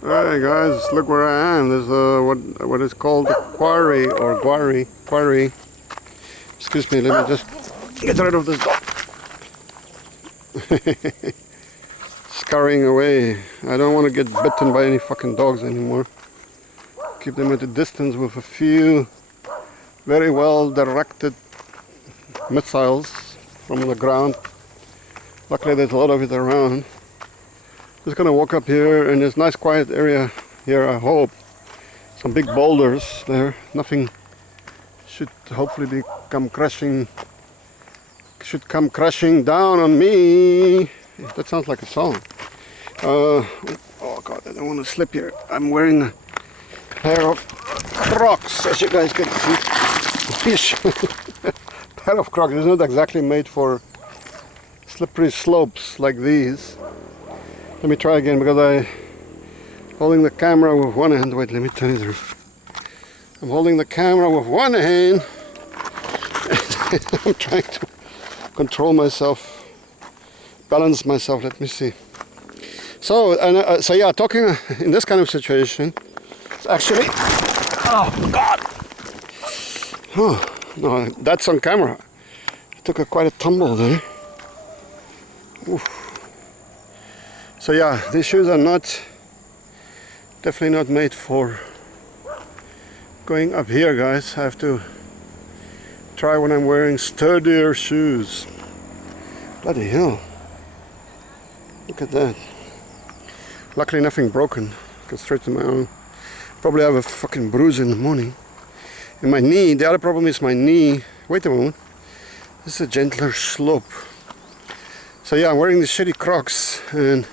Alright guys, look where I am. There's what is called a quarry or quarry. Excuse me, let me just get rid of this dog. Scurrying away. I don't want to get bitten by any fucking dogs anymore. Keep them at a distance with a few very well directed missiles from the ground. Luckily there's a lot of it around. Just gonna walk up here in this nice quiet area here, I hope. Some big boulders there. Nothing should hopefully come crashing down on me. That sounds like a song. Oh god, I don't want to slip here. I'm wearing a pair of Crocs, as you guys can see. Fish. Pair of Crocs. It's not exactly made for slippery slopes like these. Let me try again because I'm holding the camera with one hand. Wait, let me turn it around. I'm holding the camera with one hand. I'm trying to control myself, balance myself. Let me see. So yeah, talking in this kind of situation, it's actually. Oh God! Oh no, that's on camera. I took quite a tumble there. Oof. So yeah, these shoes are definitely not made for going up here, guys. I have to try when I'm wearing sturdier shoes. Bloody hell. Look at that. Luckily nothing broken. Go straight to my own. Probably have a fucking bruise in the morning. In my knee, the other problem is my knee. Wait a moment. This is a gentler slope. So yeah, I'm wearing these shitty Crocs and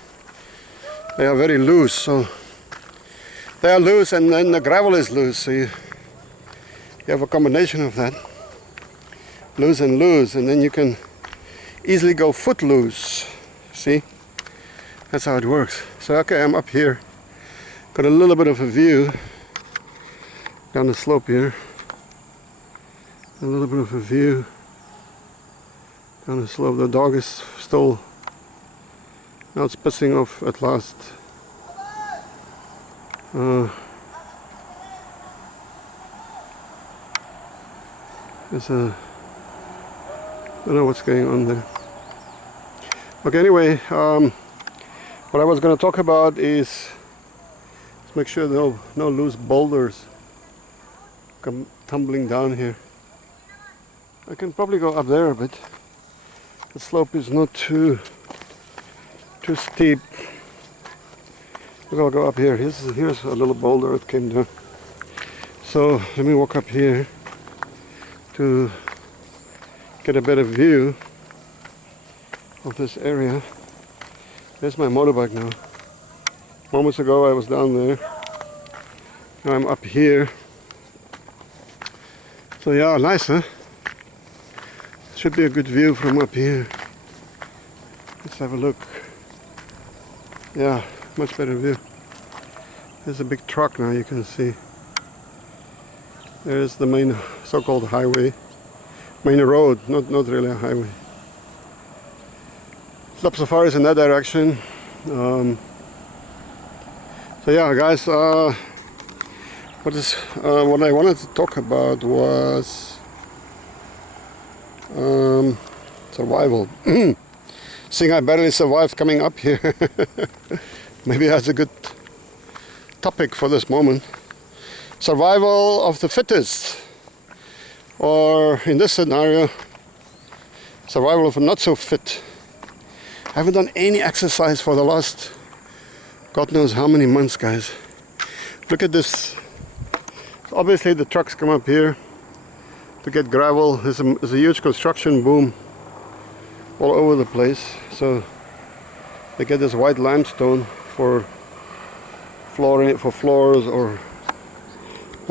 they are very loose, so they are loose and then the gravel is loose, so you have a combination of that. Loose, and then you can easily go foot loose. See? That's how it works. So okay, I'm up here. Got a little bit of a view down the slope here. A little bit of a view down the slope. The dog is still, now it's pissing off at last. There's a, I don't know what's going on there. Okay, anyway, what I was going to talk about is make sure no loose boulders come tumbling down here. I can probably go up there a bit. The slope is not too steep. I'll go up here. Here's a little boulder that came down. So let me walk up here to get a better view of this area. There's my motorbike now. Moments ago I was down there. Now I'm up here. So yeah, nice, huh? Should be a good view from up here. Let's have a look. Yeah, much better view. There's a big truck now, you can see. There's the main so-called highway. Main road, not really a highway. Club Safari is in that direction. So yeah, guys, what I wanted to talk about was survival. Seeing I barely survived coming up here. Maybe that's a good topic for this moment. Survival of the fittest, or in this scenario, survival of a not so fit. I haven't done any exercise for the last God knows how many months, guys. Look at this. Obviously the trucks come up here to get gravel. There's a huge construction boom all over the place, so they get this white limestone for flooring, for floors, or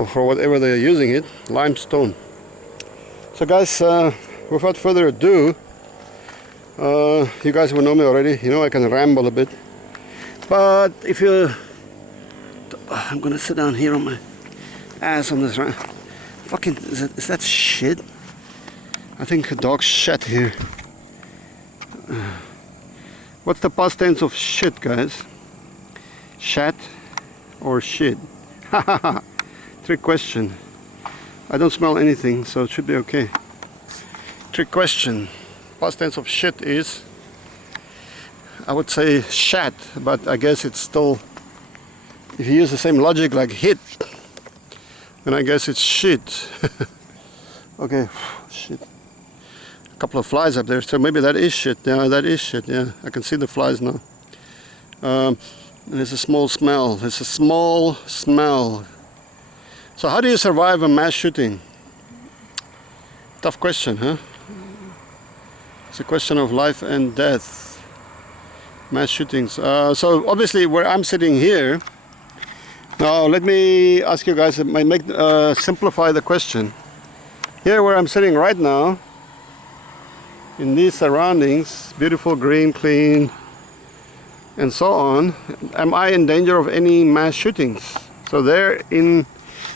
for whatever they're using it, limestone. So guys, without further ado, you guys will know me already. You know I can ramble a bit, but if you, I'm gonna sit down here on my ass on this. Fucking, is that shit? I think a dog shat here. What's the past tense of shit, guys? Shat? or shit? Trick question. I don't smell anything, so it should be okay. Trick question. Past tense of shit is, I would say shat, but I guess it's still, if you use the same logic like hit, then I guess it's shit. Okay, shit. A couple of flies up there, so maybe that is shit. Yeah, that is shit. Yeah, I can see the flies now. And it's a small smell. It's a small smell. So how do you survive a mass shooting? Tough question, huh? It's a question of life and death. Mass shootings. So obviously where I'm sitting here, now let me ask you guys, simplify the question. Here where I'm sitting right now, in these surroundings, beautiful, green, clean, and so on, am I in danger of any mass shootings? So there in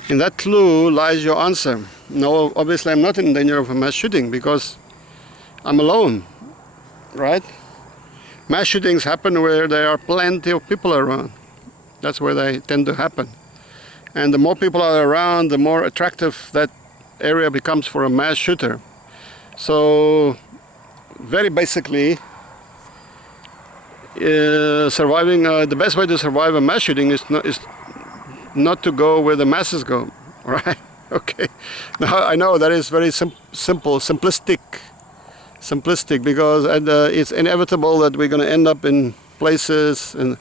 that clue lies your answer. No, obviously I'm not in danger of a mass shooting because I'm alone, right? Mass shootings happen where there are plenty of people around. That's where they tend to happen. And the more people are around, the more attractive that area becomes for a mass shooter. So very basically, surviving the best way to survive a mass shooting is not to go where the masses go, right? Okay. Now I know that is very simple, simplistic, because it's inevitable that we're going to end up in places and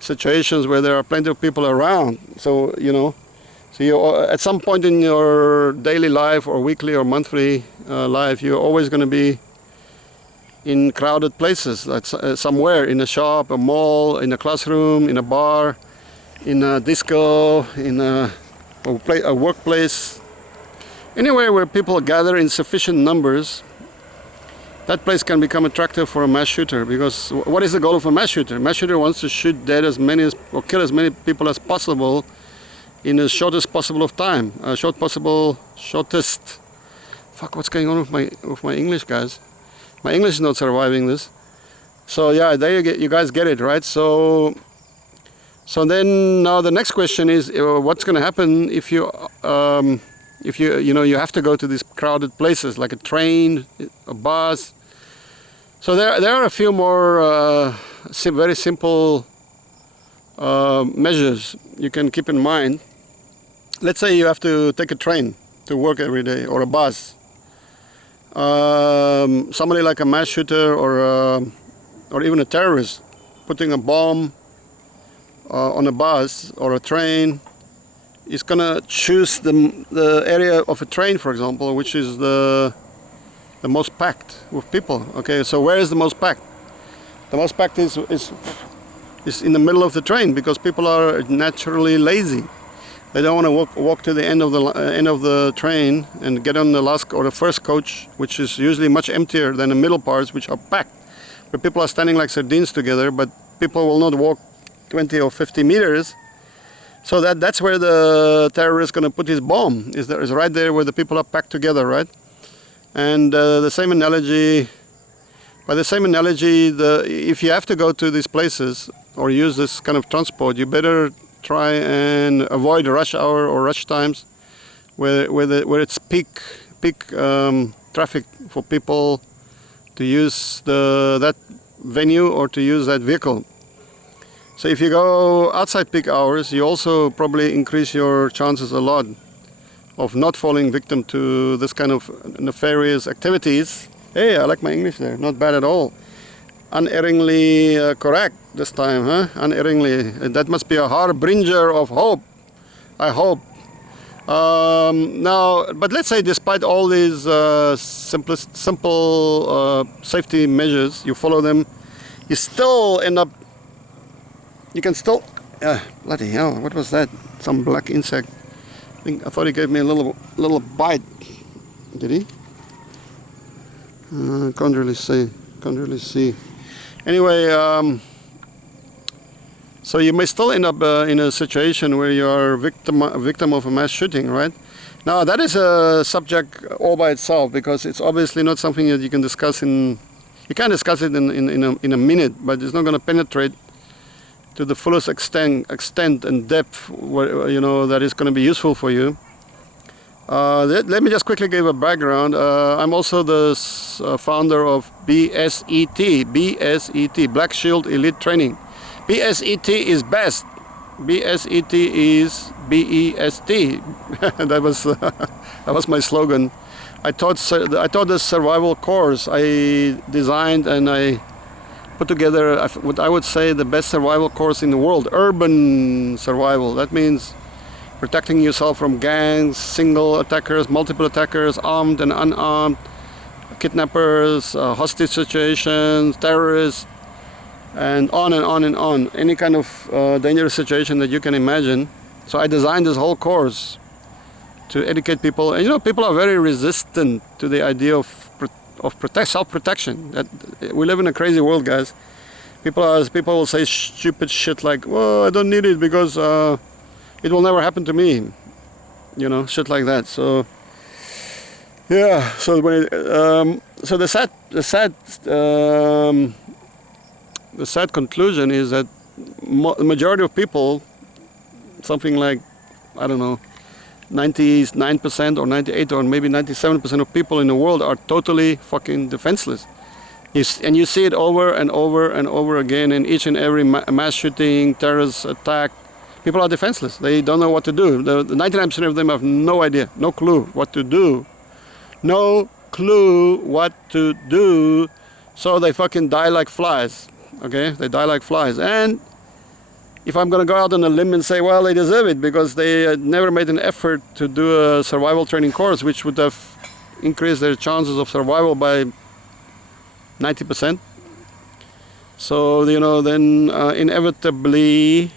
situations where there are plenty of people around. So so you at some point in your daily life or weekly or monthly life, you're always going to be in crowded places, like somewhere, in a shop, a mall, in a classroom, in a bar, in a disco, in a workplace, anywhere where people gather in sufficient numbers. That place can become attractive for a mass shooter, because what is the goal of a mass shooter? A mass shooter wants to shoot dead or kill as many people as possible in the shortest possible of time. Shortest. Fuck, what's going on with my English, guys? My English is not surviving this. So yeah, there you guys get it, right? So then now the next question is, what's going to happen if you have to go to these crowded places like a train, a bus. So there are a few more very simple measures you can keep in mind. Let's say you have to take a train to work every day, or a bus. Somebody like a mass shooter or even a terrorist putting a bomb on a bus or a train is gonna choose the area of a train, for example, which is the most packed with people. Okay, so where is the most packed? The most packed is in the middle of the train, because people are naturally lazy. They don't want to walk to the end of the train and get on the last or the first coach, which is usually much emptier than the middle parts, which are packed, where people are standing like sardines together, but people will not walk 20 or 50 meters. So that's where the terrorist is going to put his bomb, is right there where the people are packed together, right? And by the same analogy, if you have to go to these places or use this kind of transport, you better try and avoid rush hour or rush times where it's peak traffic for people to use that venue or to use that vehicle. So if you go outside peak hours, you also probably increase your chances a lot of not falling victim to this kind of nefarious activities. Hey, I like my English there, not bad at all. Unerringly correct this time, huh? Unerringly. That must be a harbinger of hope, I hope. Now, but let's say despite all these simple safety measures, you follow them, you still end up, you can still, bloody hell, what was that? Some black insect. I thought he gave me a little bite. Did he? Can't really see. Anyway, so you may still end up in a situation where you are a victim of a mass shooting, right? Now that is a subject all by itself, because it's obviously not something that you can discuss you can discuss it in a minute, but it's not going to penetrate to the fullest extent and depth, you know, that is going to be useful for you. Let me just quickly give a background. I'm also the founder of BSET, Black Shield Elite Training. BSET is best. BSET is BEST. that was my slogan. I taught this survival course. I designed and I put together what I would say the best survival course in the world. Urban survival. That means protecting yourself from gangs, single attackers, multiple attackers, armed and unarmed, kidnappers, hostage situations, terrorists, and on and on and on. Any kind of dangerous situation that you can imagine. So I designed this whole course to educate people. And you know, people are very resistant to the idea of self-protection. That we live in a crazy world, guys. People will say stupid shit like, "Well, I don't need it because it will never happen to me." You know, shit like that. So yeah. So when the sad conclusion is that the majority of people, something like, I don't know, 99% or 98% or maybe 97% of people in the world are totally fucking defenseless. And you see it over and over and over again in each and every mass shooting, terrorist attack. People are defenseless. They don't know what to do. The 99% of them have no idea, no clue what to do. No clue what to do. So they fucking die like flies. Okay? They die like flies. And if I'm going to go out on a limb and say, well, they deserve it because they never made an effort to do a survival training course, which would have increased their chances of survival by 90%. So, you know, then inevitably,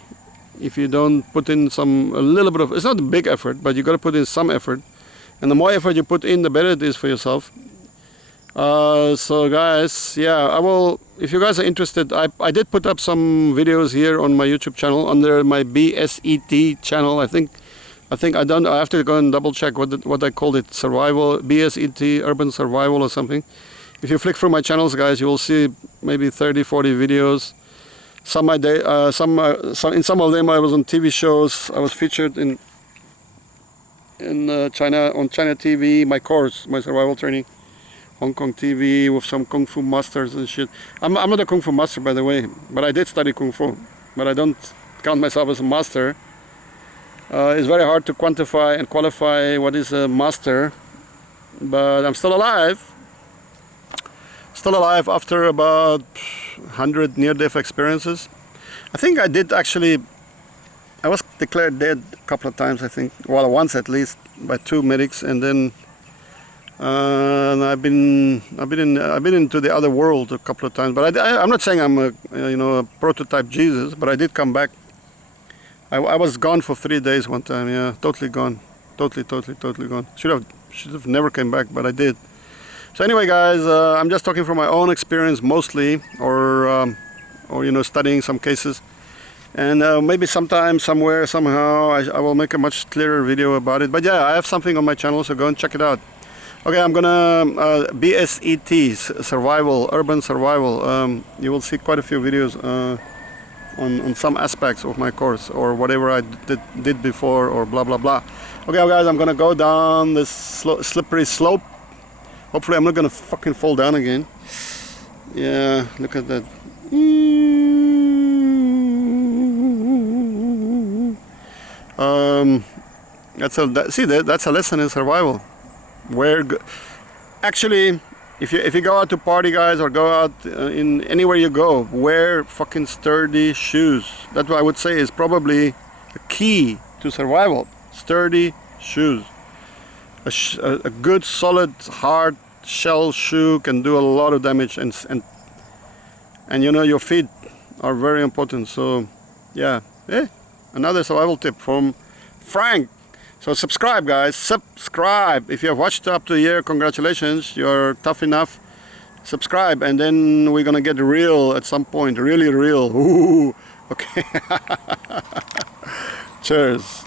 if you don't put in a little bit of, it's not a big effort, but you got to put in some effort. And the more effort you put in, the better it is for yourself. So guys, yeah, I will, if you guys are interested, I did put up some videos here on my YouTube channel under my BSET channel. I think I have to go and double check what I called it, survival, BSET, urban survival or something. If you flick through my channels, guys, you will see maybe 30, 40 videos. In some of them I was on TV shows. I was featured in China, on China TV, my course, my survival training. Hong Kong TV with some Kung Fu masters and shit. I'm not a Kung Fu master, by the way, but I did study Kung Fu. But I don't count myself as a master. It's very hard to quantify and qualify what is a master. But I'm still alive. Still alive after about 100 near-death experiences. I think I did actually, I was declared dead a couple of times, I think. Well, once at least, by 2 medics, and then and I've been into the other world a couple of times, but I'm not saying I'm a prototype Jesus, but I did come back. I was gone for 3 days one time, yeah, totally gone, totally gone. Should have never came back, but I did. So anyway, guys, I'm just talking from my own experience mostly, or you know, studying some cases, and maybe sometime, somewhere, somehow, I will make a much clearer video about it. But yeah, I have something on my channel, so go and check it out. Okay, I'm gonna BSET, survival, urban survival. You will see quite a few videos on some aspects of my course, or whatever I did before, or blah blah blah. Okay, guys, I'm gonna go down this slippery slope. Hopefully I'm not gonna fucking fall down again. Yeah, look at that. That's a lesson in survival. Actually, if you go out to party, guys, or go out in anywhere you go, wear fucking sturdy shoes. That's what I would say is probably the key to survival. Sturdy shoes. A good, solid, hard shell shoe can do a lot of damage, and you know, your feet are very important. So yeah, another survival tip from Frank. So subscribe, guys, subscribe. If you have watched up to here, congratulations, you're tough enough. Subscribe, and then we're gonna get real at some point, really real. Ooh, okay. Cheers.